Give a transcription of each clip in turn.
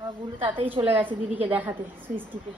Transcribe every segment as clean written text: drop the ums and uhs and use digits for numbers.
গুলো তাড়াতাড়ি চলে গেছে দিদিকে দেখাতে সুইচ টিপে।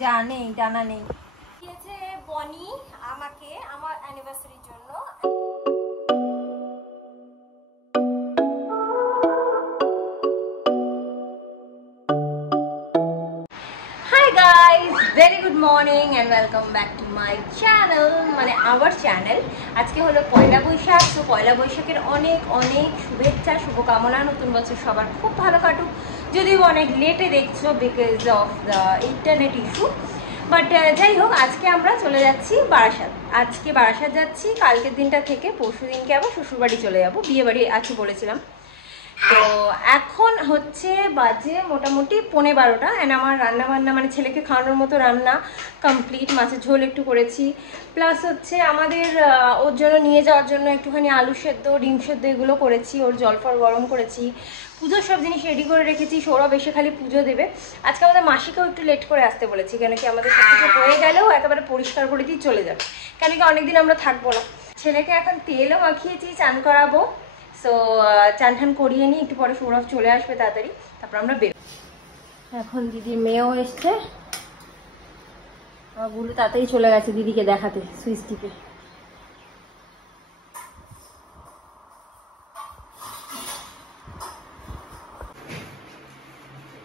জানা নেই দিয়েছে বনি আমাকে আমার অ্যানিভার্সারির জন্য। Very good morning and welcome back to my channel, মানে আওয়ার চ্যানেল। আজকে হলো পয়লা বৈশাখ। তো পয়লা বৈশাখের অনেক অনেক শুভেচ্ছা, শুভকামনা। নতুন বছর সবার খুব ভালো কাটুক, যদিও অনেক লেটে দেখছো because of the internet issue. But যাই হোক, আজকে আমরা চলে যাচ্ছি বারাসাত। আজকে বারাসাত যাচ্ছি, কালকের দিনটা থেকে পরশু দিনকে আবার শ্বশুরবাড়ি চলে যাবো, বিয়ে বাড়ি আছে বলেছিলাম। তো এখন হচ্ছে বাজে মোটামুটি 11:30 অ্যান্ড আমার রান্না বান্না মানে ছেলেকে খাওয়ানোর মতো রান্না কমপ্লিট। মাছের ঝোল একটু করেছি, প্লাস হচ্ছে আমাদের ওর জন্য নিয়ে যাওয়ার জন্য একটুখানি আলু সেদ্ধ ডিম সেদ্ধ এগুলো করেছি। ওর জলফর গরম করেছি, পুজোর সব জিনিস রেডি করে রেখেছি। সৌরভ এসে খালি পুজো দেবে। আজকে আমাদের মাসিকেও একটু লেট করে আসতে বলেছি, কেন কি আমাদের সব কিছু হয়ে গেলেও একেবারে পরিষ্কার করে দিয়ে চলে যাবে, কেন কি অনেকদিন আমরা থাকবো না। ছেলেকে এখন তেলও মাখিয়েছি, চান করাবো। সো চান ঠান করিয়ে নিই, একটু পরে সৌরভ চলে আসবে তাড়াতাড়ি, তারপর আমরা বের। এখন দিদির মেয়েও এসছে, আমার গুলো তাড়াতাড়ি চলে গেছে দিদিকে দেখাতে সুইচ টিপে।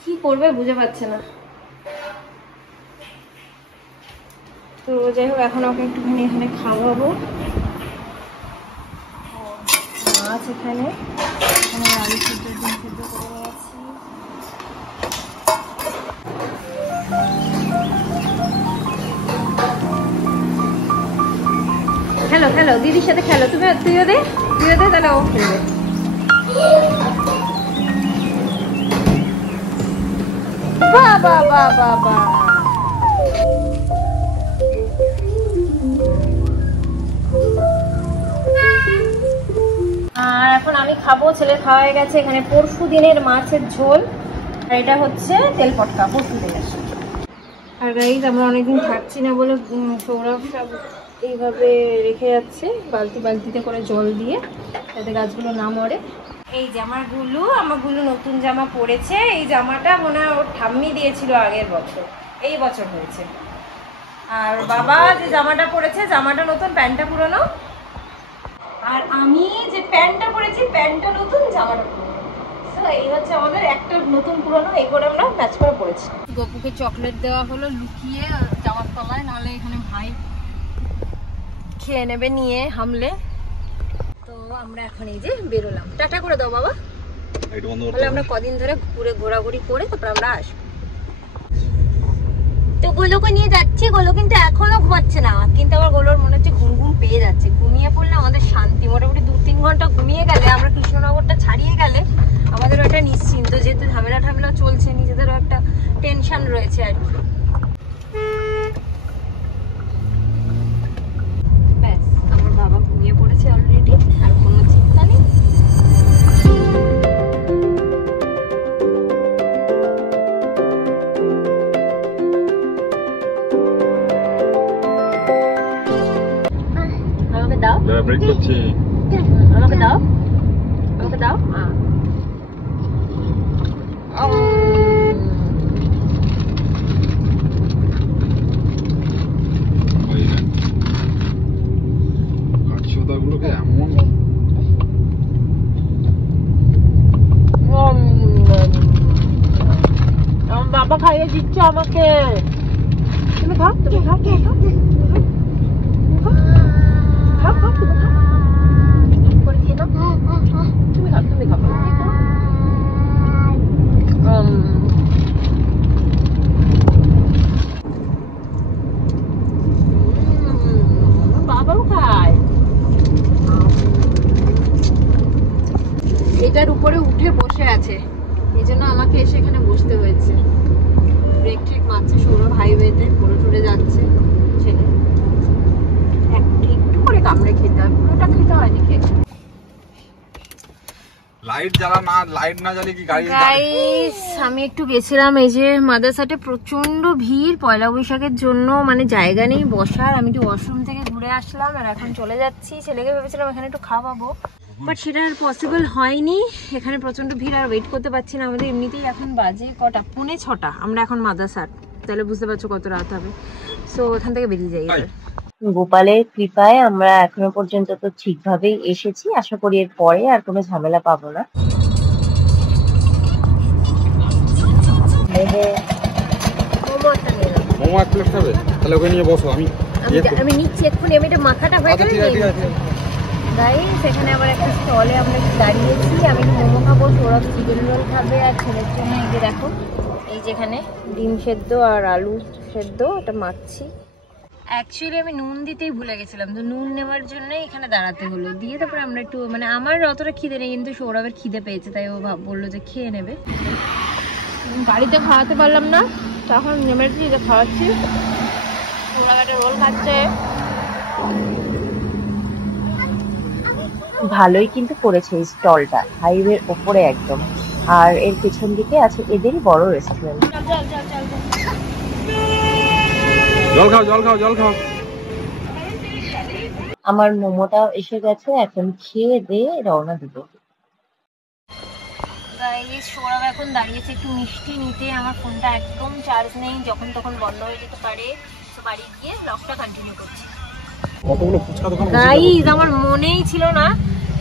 কি করবে বুঝে পাচ্ছে না। তো যাই হোক, এখন ওকে একটুখানি এখানে খাওয়াবো। মাছ এখানে আলু সেদ্ধ ডিম সেদ্ধ করে নিয়েছি। খেলো খেলো, দিদির সাথে খেলো, তুইও দে তাহলে ও খেলবে। বাবা বাবা বাবা, আর এখন আমি খাবো। ছেলে খাওয়া হয়ে গেছে। এখানে পরশু দিনের মাছের ঝোল, আর এটা হচ্ছে তেল পটকা পরশু দিনের। আর গাইজ আমরা অনেকদিন থাকছি না বলে সৌরভ সব এইভাবে রেখে যাচ্ছে বালতিতে করে জল দিয়ে, যাতে গাছগুলো না মরে। এই যে আমার গুলু নতুন জামা পরেছে। এই জামাটা মনে হয় ওর ঠাম্মি দিয়েছিল আগের বছর, এই বছর হয়েছে। আর বাবা যে জামাটা পরেছে, জামাটা নতুন, প্যান্টটা পুরনো। আর আমি যে প্যান্টটা পরেছি, প্যান্টটা নতুন, জামাটা পুরনো। এই হচ্ছে আমাদের একটা নতুন পুরনো, এই করে আমরা ম্যাচ করে পড়েছি। গপুকে চকলেট দেওয়া হলো লুকিয়ে জামার তলায়, নাহলে এখানে ভাই খেয়ে নেবে নিয়ে হামলে। তো আমরা এখন এই যে বেরোলাম। টাটা করে দাও বাবা, তাহলে আমরা কদিন ধরে ঘুরে ঘোরাঘুরি করে তারপর আমরা আসবো। তো গোলোকে নিয়ে যাচ্ছি। গোলো কিন্তু এখনো ঘুমাচ্ছে না, কিন্তু আমার গোলোর মনে হচ্ছে ঘুম পেয়ে যাচ্ছে। ঘুমিয়ে পড়লে আমাদের শান্তি। মোটামুটি 2-3 ঘন্টা ঘুমিয়ে গেলে, আমরা কৃষ্ণনগরটা ছাড়িয়ে গেলে আমাদের ওটা নিশ্চিন্ত, যেহেতু ঝামেলা চলছে, নিজেদেরও একটা টেনশন রয়েছে আর কি। ব্যাস, আমার বাবা ঘুমিয়ে পড়েছে অলরেডি, আর কোনো চিন্তা নেই। দাও ব্রেক করছি, আমাকে দাও গুলোকে এমন আমার বাবা খাইয়ে দিচ্ছে আমাকে। তুমি খাও বাবাও খায়। এটার উপরে উঠে বসে আছে, এই জন্য আমাকে এসে এখানে বসতে হয়েছে। ব্রেক ট্রেক মারছে, সৌরভ হাইওয়েতে ঘুরে যাচ্ছে। ছেলে একটু করে কামড়ে খেতে হয়, পুরোটা খেতে হয়নি। লাইট জ্বালা না, লাইট না জ্বালিয়ে কি গাড়ি? গাইস আমি একটু গেছিলাম, এই যে মাদ্রাসাতে প্রচন্ড ভিড় পয়লা বৈশাখের জন্য, মানে জায়গা নেই বসার। আমি একটু ওয়াশরুম থেকে ঘুরে আসলাম আর এখন চলে যাচ্ছি। ছেলেকে ভেবেছিলাম এখানে একটু খাওয়াবো, বাট সেটা আর পসিবল হয়নি। এখানে প্রচন্ড ভিড়, আর ওয়েট করতে পারছি না। আমাদের এমনিতেই এখন বাজে কটা, 5:45। আমরা এখন মাদ্রাসার, তাহলে বুঝতে পারছো কত রাত হবে। সো এখান থেকে বেরিয়ে যাই এবার। গোপালের কৃপায় আমরা এখনো পর্যন্ত তো ঠিকভাবেই এসেছি। আশা করি এর পরে আর কোনো ঝামেলা পাবো না। মোমো এক প্লেট খাবে? তাহলে ওকে নিয়ে বসো, আমি নিচ্ছি এক্ষুনি। আমি এটা মাখাটা হয়ে গেলে গাইস, এখানে আবার একটা স্টলে আমরা একটু দাঁড়িয়েছি। আমি একটু মোমো খাবো, সৌরভ চিকেন রোল খাবে, আর ছেলের জন্য এই যে দেখো, এই যেখানে ডিম সেদ্ধ আর আলু সেদ্ধ, এটা মাখছি। অ্যাকচুয়ালি আমি নুন দিতেই ভুলে গেছিলাম, তো নুন নেওয়ার জন্যই এখানে দাঁড়াতে হলো। দিয়ে তারপরে আমরা একটু, মানে আমার অতটা খিদে নেই, কিন্তু সৌরভের খিদে পেয়েছে, তাই ও বললো যে খেয়ে নেবে। বাড়িতে খাওয়াতে পারলাম না, তখন নেমেছি যে খাওয়াচ্ছি। সৌরভ একটা রোল খাচ্ছে। ভালোই কিন্তু করেছে এই স্টলটা, হাইওয়ের ওপরে একদম। আর এর পেছন দিকে আছে এদেরই বড় রেস্টুরেন্ট। জল খাও, জল খাও, জল খাও। আমার মোমোটাও এসে গেছে, এখন খেয়ে দিয়ে রওনা দিব। গাইস, সৌরভ এখন দাঁড়িয়েছে একটু মিষ্টি নিতে। আমার ফোনটা একদম চার্জ নেই, যখন তখন বন্ধ হয়ে যেতে পারে। তো বাড়ি গিয়ে ব্লগটা কন্টিনিউ করছি। কতগুলো ফুচকা দোকান গাইস, আমার মনেই ছিল না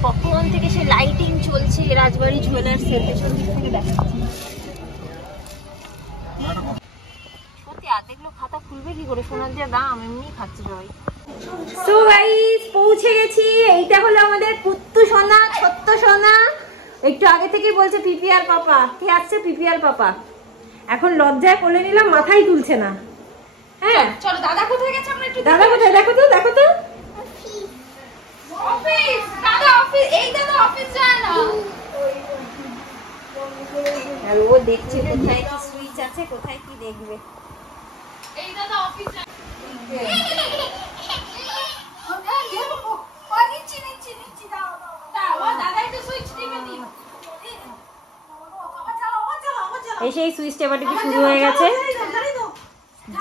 কখন থেকে সে লাইটিং চলছে রাজবাড়ি জুয়েলার্স এর পেছন দিক থেকে দেখাচ্ছে। সত্যি আধেকগুলো খাতা খুলবে কি করে? সোনার যা দাম, এমনি খাচ্ছে সবাই। সো গাইস, পৌঁছে গেছি। এইটা হলো আমাদের পুত্তু সোনা, ছোট্ট সোনা। একটু আগে থেকেই বলছে পিপিআর পাপা। কে আসছে? পিপিআর পাপা। এখন লজ্জায় কোলে নিলাম, মাথায় তুলছে না। হ্যাঁ চলো, দাদা কোথায় গেছে আমরা একটু। দাদা কোথায়? দেখো তো, দেখো তো। অফিস, দাদা অফিস। এই দাদা অফিস যায় না। আর ও দেখছে কোথায় কি সুইচ আছে, কোথায় কি দেখবে। এই দাদা অফিস যায়। এই সেই সুইচ টেপাটি কি শুরু হয়ে গেছে।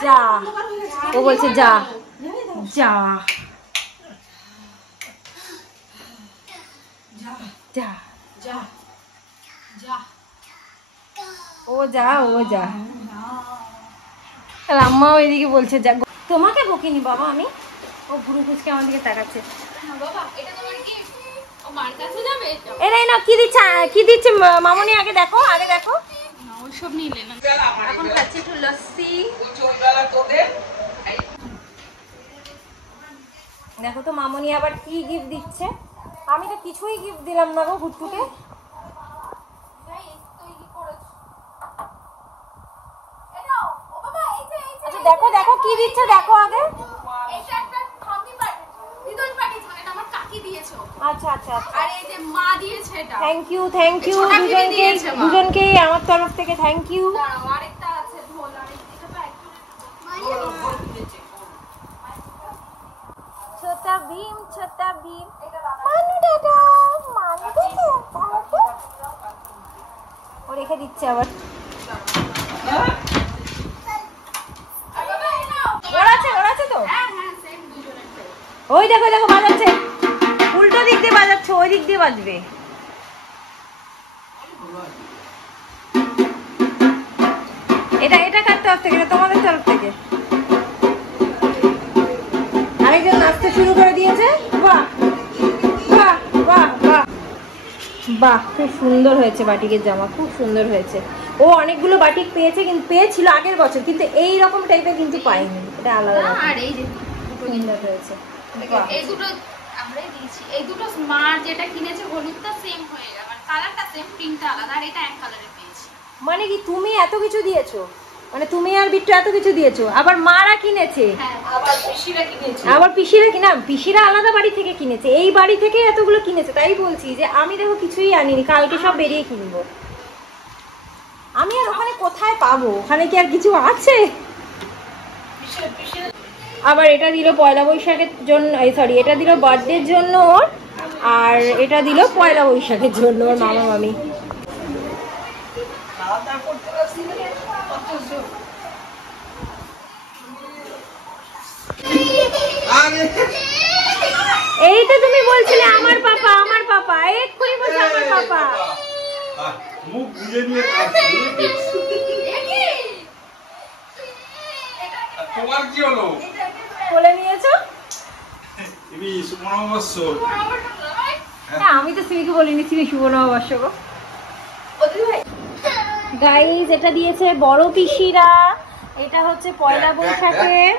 যা, ও বলছে যা যা যা যা যা, ও যা, ও যা। আম্মাও এদিকে বলছে যা। তোমাকে বকিনি বাবা আমি। ও ভুরু কুচকে আমার দিকে তাকাচ্ছে। এরাই না কি দিচ্ছে, কি দিচ্ছে মামনি? আগে দেখো, আগে দেখো। ওইসব নিলে না। এখন খাচ্ছি একটু লস্যি। দেখো তো মামনি আবার কি গিফট দিচ্ছে। আমি তো কিছুই গিফট দিলাম না গো গুট্টুকে। আচ্ছা দেখো, দেখো কি দিচ্ছে, দেখো আগে। আচ্ছা আচ্ছা আচ্ছা, আর এই যে মা দিয়েছে এটা। থ্যাংক ইউ, থ্যাংক ইউ দুজনকে আমার তরফ থেকে থ্যাংক ইউ। আরেকটা আছে ঢোল, ছোটা ভীম, ছোটা ভীম। মানু দাদা, মানু দাদা ও রেখে দিচ্ছে আবার। ওড়াচ্ছে তো। ওই দেখো, দেখো বাজাচ্ছে, উল্টো দিক দিয়ে বাজাচ্ছে, ওই দিক দিয়ে বাজবে। এটা এটা কার তরফ থেকে? তোমাদের তরফ থেকে। আরেকজন নাচতে শুরু করে দিয়েছে। বাহ বাহ বাহ বাহ বাহ, খুব সুন্দর হয়েছে বাটিকের জামা, খুব সুন্দর হয়েছে। ও অনেকগুলো বাটিক পেয়েছে, কিন্তু পেয়েছিল আগের বছর, কিন্তু এই রকম টাইপের কিন্তু পাইনি। এটা আলাদা। আর এই যে সুন্দর হয়েছে। এই দুটো আমরাই দিয়েছি। এই দুটো স্মার্ট যেটা কিনেছে হলুদটা সেম হয়ে গেল, মানে কালারটা সেম, প্রিন্টটা আলাদা, আর এটা এক কালারে পেয়েছি। মানে কি তুমি এত কিছু দিয়েছো? মানে তুমি আর বিট্টু এত কিছু দিয়েছো, আবার মারা কিনেছে। হ্যাঁ, আবার পিসিরা কিনেছে। আবার পিসিরা কিনা, পিসিরা আলাদা বাড়ি থেকে কিনেছে, এই বাড়ি থেকে এতগুলো কিনেছে। তাই বলছি যে আমি দেখো কিছুই আনিনি, কালকে সব বেরিয়ে কিনবো। আমি আর ওখানে কোথায় পাবো? ওখানে কি আর কিছু আছে? আবার এটা দিল পয়লা বৈশাখের জন্য, সরি এটা দিল বার্থডের জন্য ওর, আর এটা দিল পয়লা বৈশাখের জন্য ওর মামা মামি। এই তো তুমি বলছিলে আমার পাপা, আমার পাপা, এক্ষুনি বলছো আমার পাপা। মুখ বুঝে নিয়ে তোমার কি হলো? বলে নিয়েছো? তুমি শুভ নববর্ষ। হ্যাঁ, আমি তো সিমিকে বলিনি সিমি শুভ নববর্ষ গো। গাইজ এটা দিয়েছে বড় পিসিরা, এটা হচ্ছে পয়লা বৈশাখের।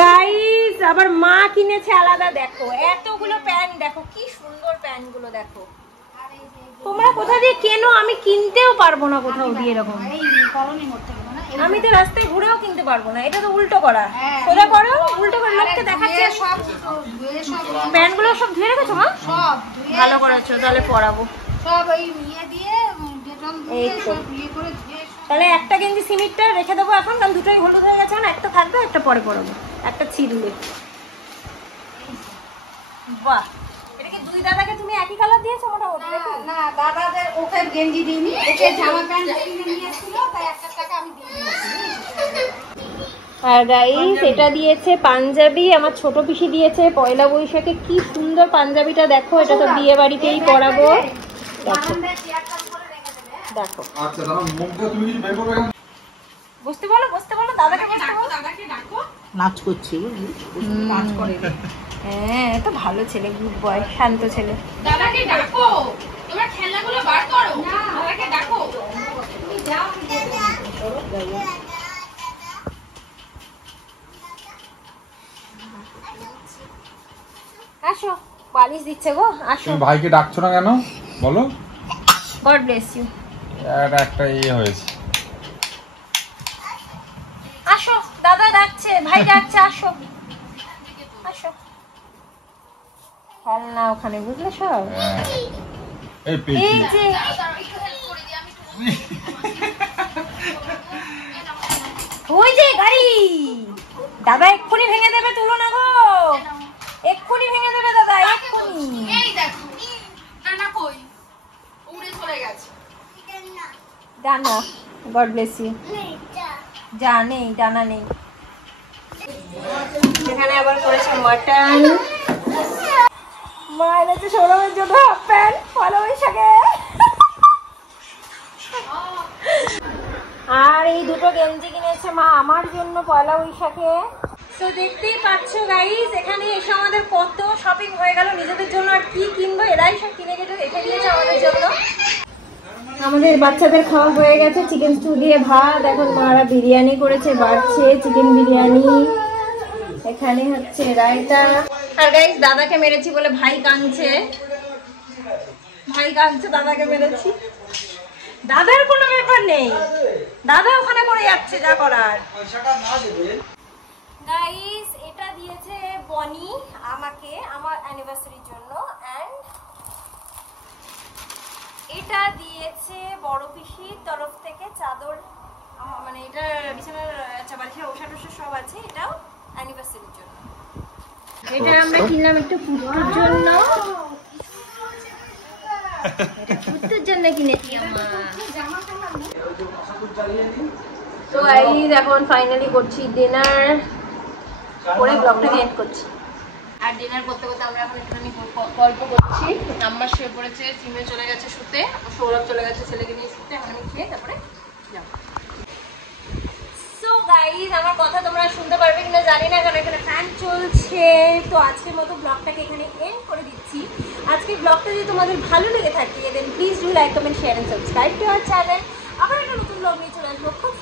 গাইজ আবার মা কিনেছে আলাদা, দেখো এতগুলো প্যান্ট, দেখো কি সুন্দর প্যান্ট গুলো দেখো। তোমরা কোথা দিয়ে কেনো? আমি কিনতেও পারবো না কোথাও দিয়ে এরকম। আমি তো রাস্তায় ঘুরেও কিনতে পারবো না, এটা তো উল্টো করা। সোজা করো, উল্টো করে লোককে দেখাচ্ছে। প্যান্ট গুলো সব ধুয়ে রেখেছো মা? সব ভালো করেছো, তাহলে পরাবো। সব ওই নিয়ে দিয়ে ডেটল এই দিয়ে তো। সব ইয়ে করে ধুয়ে তাহলে একটা গেঞ্জি সিমিটটা রেখে দেবো এখন, কারণ দুটোই হলুদ হয়ে গেছে না, একটা থাকবে একটা পরে পরাবো, একটা ছিঁড়লে। বাহ, এটা কি দুই দাদাকে তুমি একই কালার দিয়েছো মোটামুটি? না না দাদাদের ওকে গেঞ্জি দিইনি, ওকে জামা প্যান্ট কিনে নিয়েছিল, তাই 1 টাকা আমি দিয়ে দিয়েছি। আর গাইস এটা দিয়েছে পাঞ্জাবি, আমার ছোট পিসি দিয়েছে পয়লা বৈশাখে। কি সুন্দর পাঞ্জাবিটা দেখো, এটা তো বিয়ে বাড়িতেই পরাবো। দেখো দেখো, আচ্ছা দাঁড়াও, মুখটা তুমি কিছু বের করবে কেন? বসতে বলো, বসতে বলো, দাদাকে বসতে বলো। নাচ করছি বুঝলি, নাচ করে। হ্যাঁ, তো ভালো ছেলে, গুড বয়, শান্ত ছেলে। দাদাকে ডাকো, তোমার খেলনাগুলো বার করো, দাদাকে ডাকো। তুমি যাও, আসো, বালিশ দিচ্ছে গো, আসো। তুমি ভাইকে ডাকছো না কেন বলো? God bless you. একটা ইয়ে হয়েছে। আসো, দাদা ডাকছে, ভাই ডাকছে, আসো আসো। খেলনা ওখানে, বুঝলে সব। হ্যাঁ। এই এই পেয়েছি। যে ওই যে গাড়ি, দাদা এক্ষুনি ভেঙে দেবে, তুলো না গো, এক্ষুনি ভেঙে দেবে দাদা, এক্ষুনি। এই দেখো, ডানা কই? উড়ে চলে গেছে। ডানা, গড ব্লেস ইউ। যা নেই, ডানা নেই। এখানে আবার করেছে মাটন। মা এনেছে সৌরভের জন্য হাফ প্যান্ট পয়লা বৈশাখে। আর এই দুটো গেঞ্জি কিনেছে মা আমার জন্য পয়লা বৈশাখে। তো দেখতেই পাচ্ছ গাইস, এখানে এসে আমাদের কত শপিং হয়ে গেল নিজেদের জন্য। আর কি কিনবো, এরাই সব কিনে কেটে রেখে দিয়েছে আমাদের জন্য। আমাদের বাচ্চাদের খাওয়া হয়ে গেছে, চিকেন স্টু দিয়ে ভাত। এখন মারা বিরিয়ানি করেছে, বাড়ছে চিকেন বিরিয়ানি। এখানে হচ্ছে রায়তা। আর গাইস দাদাকে মেরেছি বলে ভাই কাঁদছে, ভাই কাঁদছে, দাদাকে মেরেছি। দাদার কোনো ব্যাপার নেই, দাদা ওখানে পড়ে যাচ্ছে, যা করার। গাইস এটা দিয়েছে বনি আমাকে আমার অ্যানিভার্সারির জন্য। এন্ড এটা দিয়েছে বড় পিসির তরফ থেকে চাদর, মানে এটা বিছানার বালিশের ওষা টোষা সব আছে, এটাও অ্যানিভার্সারির জন্য। এটা আমরা কিনলাম একটু পুটুর জন্য, এটা পুটুর জন্য কিনেছি আমরা। তো গাইস এখন ফাইনালি করছি ডিনার, করে ব্লগটাকে এন্ড করছি। আর ডিনার করতে করতে আমরা এখন একটুখানি গল্প করছি। আম্মা শুয়ে পড়েছে, সিমে চলে গেছে শুতে, সৌরভ চলে গেছে ছেলেকে নিয়ে শুতে। এখন আমি খেয়ে তারপরে যাবো। সো গাইস আমার কথা তোমরা শুনতে পারবে কিনা জানি না, কারণ এখানে ফ্যান চলছে। তো আজকের মতো ব্লগটাকে এখানে এন্ড করে দিচ্ছি। আজকের ব্লগটা যদি তোমাদের ভালো লেগে থাকে then please do like, comment, share and subscribe to our channel. আবার একটা নতুন ব্লগ নিয়ে চলে আসবো খুব